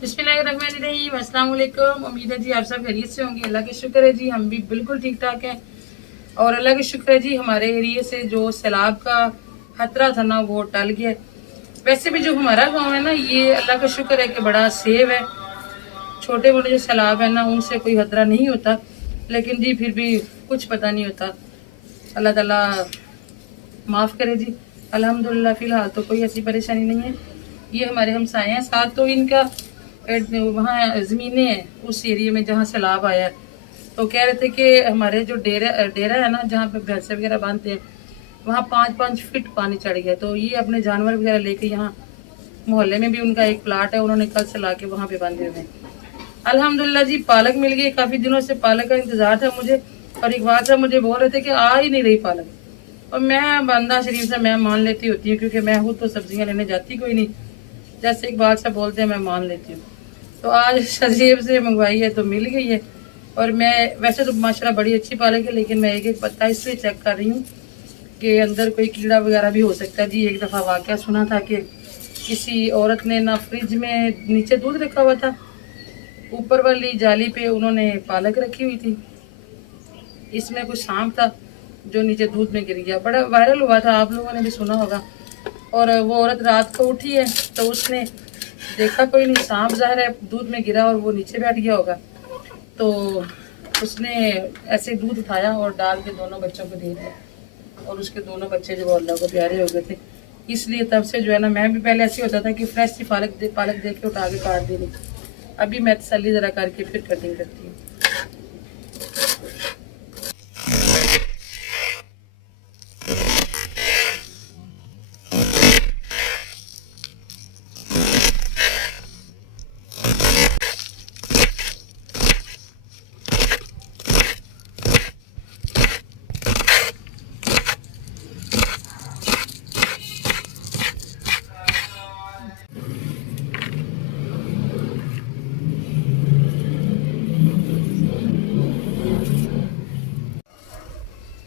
बिस्मिल्लाहिर्रहमानिर्रहीम, अस्सलाम वालेकुम। उम्मीद है जी आप सब खैरियत से होंगे। अल्लाह के शुक्र है जी, हम भी बिल्कुल ठीक ठाक हैं। और अल्लाह के शुक्र है जी, हमारे एरिए से जो सैलाब का खतरा था ना वो टल गया। वैसे भी जो हमारा गांव है ना, ये अल्लाह का शुक्र है कि बड़ा सेव है। छोटे मोटे जो सैलाब है ना, उनसे कोई खतरा नहीं होता, लेकिन जी फिर भी कुछ पता नहीं होता। अल्लाह ताला माफ़ करे जी। अल्हम्दुलिल्लाह फ़िलहाल तो कोई ऐसी परेशानी नहीं है। ये हमारे हमसाए हैं साथ, तो इनका वहाँ ज़मीनें हैं उस एरिया में जहाँ सैलाब आया है। तो कह रहे थे कि हमारे जो डेरा है ना, जहाँ पे भैंसे वगैरह बांधते हैं, वहाँ 5-5 फीट पानी चढ़ गया। तो ये अपने जानवर वगैरह लेके यहाँ मोहल्ले में भी उनका एक प्लाट है, उन्होंने कल से ला के वहाँ पे बांधे हुए हैं। अल्हम्दुलिल्लाह जी, पालक मिल गई। काफ़ी दिनों से पालक का इंतजार था मुझे, और इकबाल साहब मुझे बोल रहे थे कि आ ही नहीं रही पालक। और मैं बंदा शरीफ से मैं मान लेती होती हूँ, क्योंकि मैं खुद तो सब्जियाँ लेने जाती कोई नहीं। जैसे इकबाल साहब बोलते हैं मैं मान लेती हूँ। तो आज शरीफ से मंगवाई है तो मिल गई है। और मैं वैसे तो माशाल्लाह बड़ी अच्छी पालक है, लेकिन मैं एक एक पत्ता इसलिए चेक कर रही हूँ कि अंदर कोई कीड़ा वगैरह भी हो सकता है जी। एक दफ़ा वाकया सुना था कि किसी औरत ने ना फ्रिज में नीचे दूध रखा हुआ था, ऊपर वाली जाली पे उन्होंने पालक रखी हुई थी, इसमें कुछ सांप था जो नीचे दूध में गिर गया। बड़ा वायरल हुआ था, आप लोगों ने भी सुना होगा। और वो औरत रात को उठी है तो उसने देखा कोई नहीं, सांप ज़ाहिर है दूध में गिरा और वो नीचे बैठ गया होगा। तो उसने ऐसे दूध उठाया और डाल के दोनों बच्चों को दे दिया, और उसके दोनों बच्चे जो अल्लाह को प्यारे हो गए थे। इसलिए तब से जो है ना, मैं भी पहले ऐसे होता था कि फ्रेश सी पालक देख के उठा के काट देनी। अभी मैं तसल्ली ज़रा करके फिर कटिंग करती हूँ।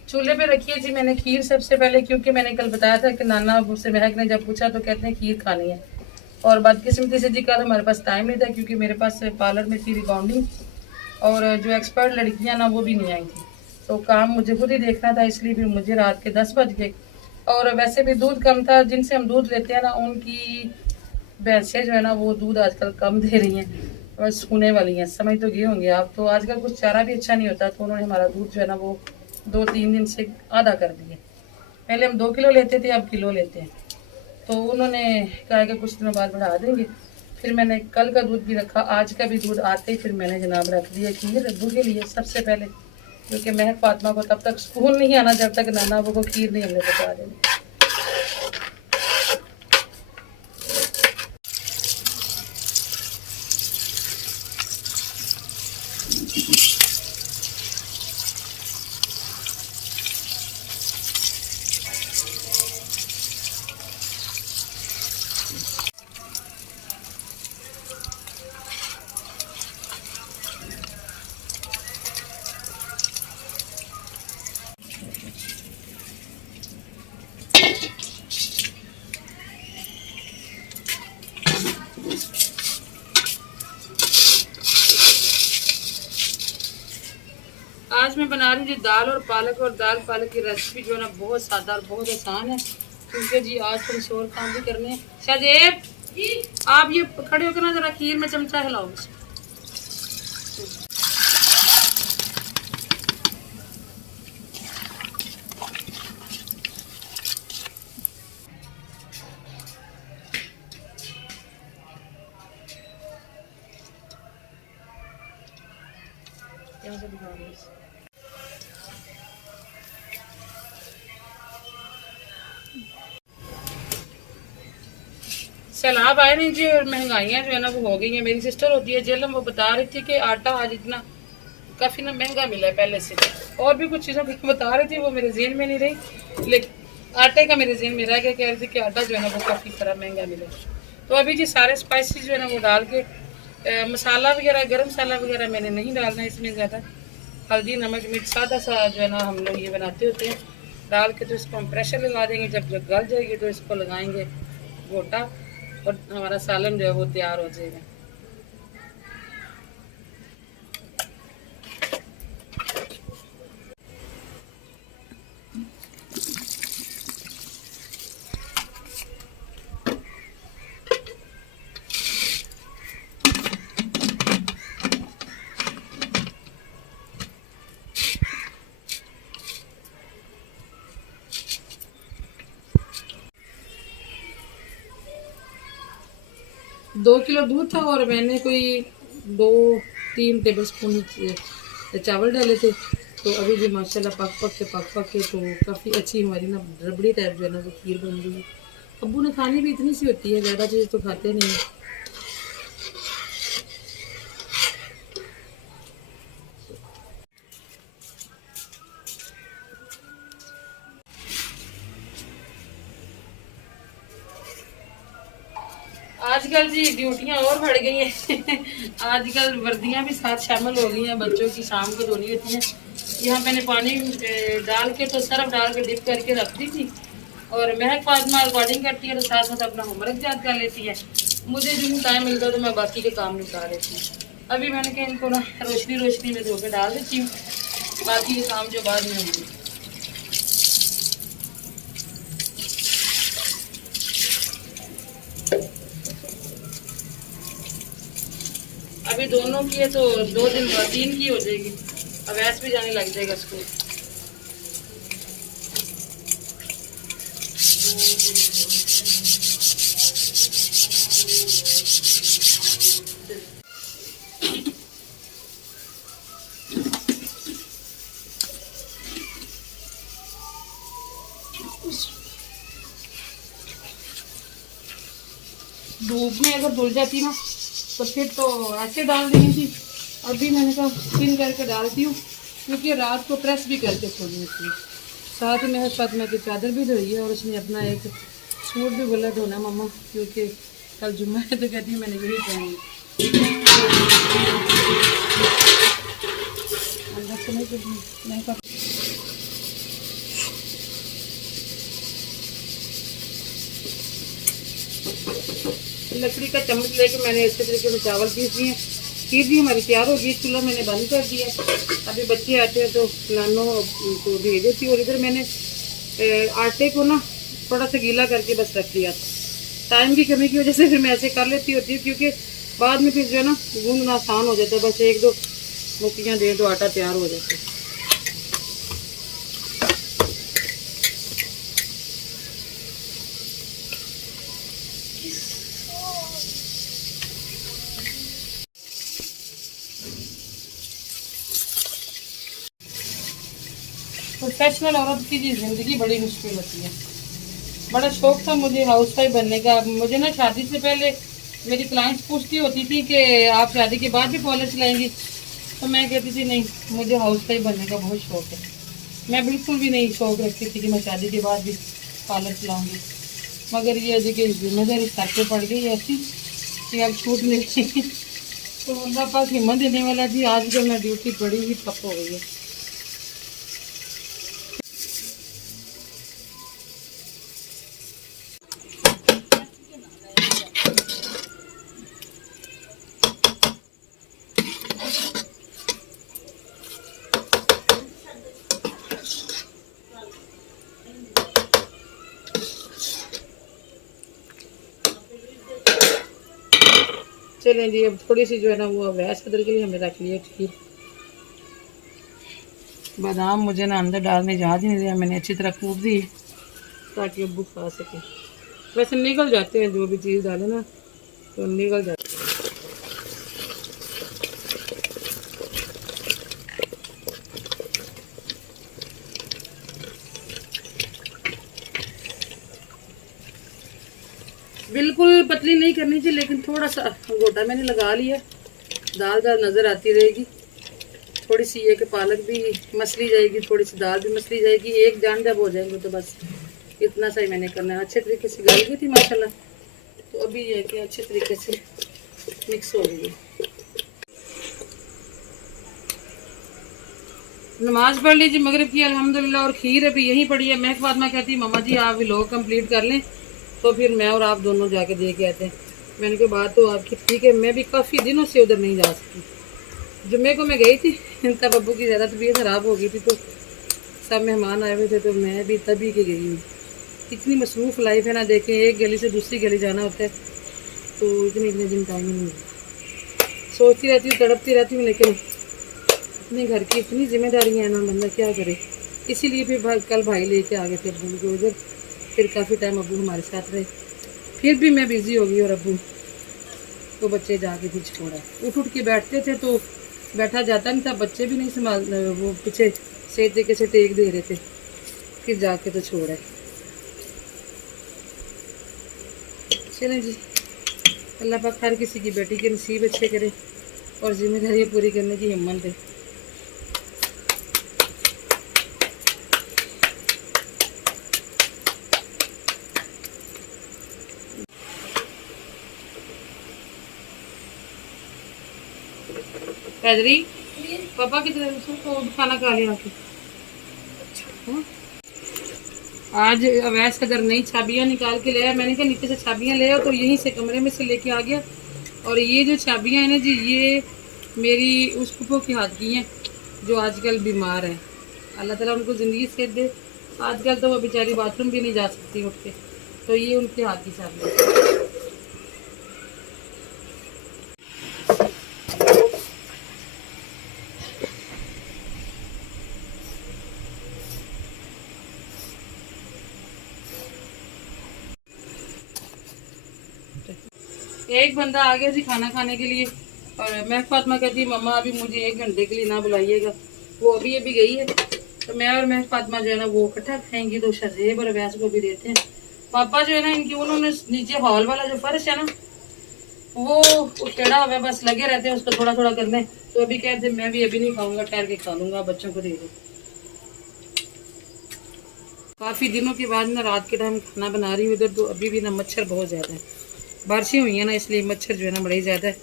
चूल्हे पे रखी है जी मैंने खीर सबसे पहले, क्योंकि मैंने कल बताया था कि नाना मुझसे महक ने जब पूछा तो कहते हैं खीर खानी है। और बदकिस्मती से जी कल हमारे पास टाइम नहीं था, क्योंकि मेरे पास पार्लर में थी रिबाउंडिंग, और जो एक्सपर्ट लड़कियां ना वो भी नहीं आई थी। तो काम मुझे खुद ही देखना था, इसलिए फिर मुझे रात के 10 बज गए। और वैसे भी दूध कम था, जिनसे हम दूध लेते हैं ना उनकी भैंसें जो है ना वो दूध आजकल कम दे रही हैं, बस होने वाली हैं, समझ तो गए होंगे आप। तो आजकल कुछ चारा भी अच्छा नहीं होता, तो उन्होंने हमारा दूध जो है ना वो 2-3 दिन से आधा कर दिया। पहले हम 2 किलो लेते थे, अब किलो लेते हैं। तो उन्होंने कहा कि कुछ दिनों बाद बढ़ा देंगे। फिर मैंने कल का दूध भी रखा, आज का भी दूध आते ही फिर मैंने जनाब रख दिया खीर रद्दू के लिए सबसे पहले। क्योंकि महक फातिमा को तब तक स्कूल नहीं आना जब तक नाना को खीर नहीं हमने बता देनी। आज मैं बना रही हूँ जी दाल और पालक, और दाल पालक की रेसिपी जो है ना बहुत सादा और बहुत आसान है, क्योंकि जी आज थोड़ी सी और काम भी करने हैं। शाहजेब जी आप ये खड़े होकर ना जरा खीर में चमचा हिलाओ। यहाँ से दिखा दो। सैलाब आए नहीं जी, और महंगाइयाँ जो है ना वो हो गई हैं। मेरी सिस्टर होती है जेलम, वो बता रही थी कि आटा आज इतना काफ़ी ना महंगा मिला है पहले से, और भी कुछ चीज़ों की बता रही थी, वो मेरे जेहन में नहीं रही, लेकिन आटे का मेरे जेहन में रह गया। कह रही थी कि आटा जो है ना वो काफ़ी खराब महंगा मिला। तो अभी जी सारे स्पाइसेस जो है ना वो डाल के मसाला वगैरह, गर्म मसाला वगैरह मैंने नहीं डालना इसमें ज़्यादा, हल्दी नमक मिर्च सादा सा जो है ना हम लोग ये बनाते होते हैं डाल के। तो इसको हम प्रेशर लगा देंगे, जब जब गल जाएगी तो इसको लगाएंगे गोटा, और हमारा सालन जो है वो तैयार हो जाएगा। दो किलो दूध था और मैंने कोई 2-3 टेबल स्पून चावल डाले थे। तो अभी भी माशाल्लाह पक के तो काफ़ी अच्छी हमारी ना रबड़ी टाइप जो है ना वो खीर बन गई है। अब्बू ने खानी भी इतनी सी होती है, ज़्यादा चीज़ तो खाते नहीं है। आजकल जी ड्यूटियां और बढ़ गई हैं आजकल वर्दियां भी साथ शामिल हो गई हैं, बच्चों की शाम को धोनी होती हैं। यहाँ मैंने पानी डाल के तो सर्फ डाल के डिप करके रख दी थी, और महक फातिमा रिकॉर्डिंग करती है तो साथ साथ अपना होमवर्क याद कर लेती है। मुझे जो टाइम मिलता है तो मैं बाकी के काम निपटा लेती हूँ। अभी मैंने कहा इनको ना रोशनी में धो के डाल देती हूँ, बाकी के काम जो बाद में होंगे। अभी दोनों की है तो 2 दिन बाद 3 की हो जाएगी, अब ऐसे भी जाने लग जाएगा स्कूल। धूप में अगर धुल जाती ना तो फिर तो ऐसे डाल देनी थी। अभी मैंने कहा स्पिन करके डालती हूँ, क्योंकि रात को प्रेस भी करके छोड़ी थी। साथ ही मेरे साथ में चादर भी धोई है, और उसने अपना एक सूट भी बोला धोना मम्मा, क्योंकि कल जुम्मा है तो कहती है मैंने यही पहनी। लकड़ी का चम्मच लेके मैंने इसी तरीके से चावल पीस दिए। खीर भी हमारी तैयार होगी, चूल्हा मैंने बंद कर दिया। अभी बच्चे आते हैं तो नानो को भेज देती हूँ। और इधर मैंने आटे को ना थोड़ा सा गीला करके बस रख दिया था। टाइम की कमी की वजह से फिर मैं ऐसे कर लेती होती हूँ, क्योंकि बाद में फिर जो है ना गूंदना आसान हो जाता है। बस 1-2 मुट्ठियाँ दे तो आटा तैयार हो जाता है। प्रोफेशनल औरत की जी ज़िंदगी बड़ी मुश्किल होती है। बड़ा शौक था मुझे हाउस वाइफ बनने का। मुझे ना शादी से पहले मेरी क्लाइंट्स पूछती होती थी कि आप शादी के बाद भी पार्लर चलाएंगी, तो मैं कहती थी नहीं, मुझे हाउस वाइफ बनने का बहुत शौक है। मैं बिल्कुल भी नहीं शौक रखती थी कि मैं शादी के बाद भी पार्लर चलाऊँगी, मगर ये देखिए जिम्मेदारी सर पे पड़ गई ऐसी कि अब छूट नहीं रही। तो अल्लाह पाक हिम्मत देने वाला जी। आज जो मैं ड्यूटी बड़ी ही ठप हो गई है। चलें जी, अब थोड़ी सी जो है ना वो वैस अदरक के लिए हमें रख लिया खीर। बादाम मुझे ना अंदर डालने याद ही नहीं दिया, मैंने अच्छी तरह कूट दी ताकि अब्बू खा सके। वैसे निकल जाते हैं जो भी चीज़ डाले ना तो निकल जाते हैं। बिल्कुल पतली नहीं करनी चाहिए, लेकिन थोड़ा सा गोटा मैंने लगा लिया। दाल दाल नज़र आती रहेगी। थोड़ी सी ये कि पालक भी मसली जाएगी, थोड़ी सी दाल भी मसली जाएगी। एक जान जब हो जाएंगे तो बस इतना सा ही मैंने करना है। अच्छे तरीके से गल गई थी माशाल्लाह, तो अभी ये कि अच्छे तरीके से मिक्स हो गई है। नमाज पढ़ लीजिए मगरिब की अल्हम्दुलिल्लाह, और खीर अभी यहीं पड़ी है। मैं फातिमा कहती मम्मा जी आप व्लॉग कंप्लीट कर लें तो फिर मैं और आप दोनों जाके दे के आते हैं। मैंने कहा बात तो आपकी ठीक है, मैं भी काफ़ी दिनों से उधर नहीं जा सकी। जुम्मे को मैं गई थी, तब अब्बू की ज़्यादा तबीयत ख़राब हो गई थी, तो सब मेहमान आए हुए थे, तो मैं भी तभी के गई हूँ। इतनी मसरूफ़ लाइफ है ना, देखें एक गली से दूसरी गली जाना होता है, तो इतने दिन टाइम ही नहीं मिलता। सोचती रहती हूँ, तड़पती रहती हूँ, लेकिन अपने घर की इतनी जिम्मेदारियाँ हैं ना, बंदा क्या करे। इसीलिए फिर कल भाई लेके आ गए थे अब्बू को उधर। फिर काफ़ी टाइम अब्बू हमारे साथ रहे, फिर भी मैं बिज़ी हो गई और अब्बू तो बच्चे जाके फिर छोड़ा। उठ के बैठते थे तो बैठा जाता नहीं था, बच्चे भी नहीं संभाल, वो पीछे सही तरीके से टेक दे रहे थे, फिर जाके तो छोड़ा। चलें जी, अल्लाह पाक हर किसी की बेटी के नसीब अच्छे करे और जिम्मेदारियाँ पूरी करने की हिम्मत दे। पैदरी पापा की तरफ से तो खाना खा लिया आके। आज अवैस कदर नई चाबियाँ निकाल के ले आया। मैंने कहा नीचे से चाबियाँ ले आओ, तो यहीं से कमरे में से लेके आ गया। और ये जो चाबियाँ हैं ना जी, ये मेरी उस फूफो के हाथ की हैं जो आजकल बीमार है। अल्लाह ताला उनको ज़िंदगी सेहत दे। आजकल तो वो बेचारी बाथरूम भी नहीं जा सकती उठ के, तो ये उनके हाथ की चाबियाँ। एक बंदा आ गया जी खाना खाने के लिए, और मैं फातिमा कहती मम्मा अभी मुझे 1 घंटे के लिए ना बुलाइएगा। वो अभी गई है, तो मैं और मैं फातिमा जो है ना वो इकट्ठा खाएंगी। तो शहजेब और अवैस को भी देते हैं। पापा जो है ना इनकी, उन्होंने नीचे हॉल वाला जो फर्श है ना वो उखेड़ा हुआ है, बस लगे रहते हैं उसको थोड़ा थोड़ा करने। तो अभी कहते मैं भी अभी नहीं खाऊंगा, ठहर के खा लूंगा, बच्चों को दे दो। काफ़ी दिनों के बाद ना रात के टाइम खाना बना रही हूँ इधर, तो अभी भी ना मच्छर बहुत ज़्यादा है। बारिशें हुई हैं ना, इसलिए मच्छर जो है ना बड़े ज़्यादा है।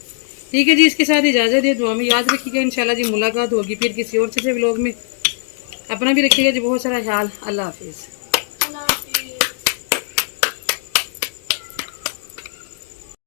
ठीक है जी, इसके साथ इजाज़त है। दुआ में याद रखिएगा, इंशाल्लाह जी मुलाकात होगी फिर किसी और अच्छे व्लॉग में। अपना भी रखिएगा जी बहुत सारा ख्याल। अल्लाह हाफिज़।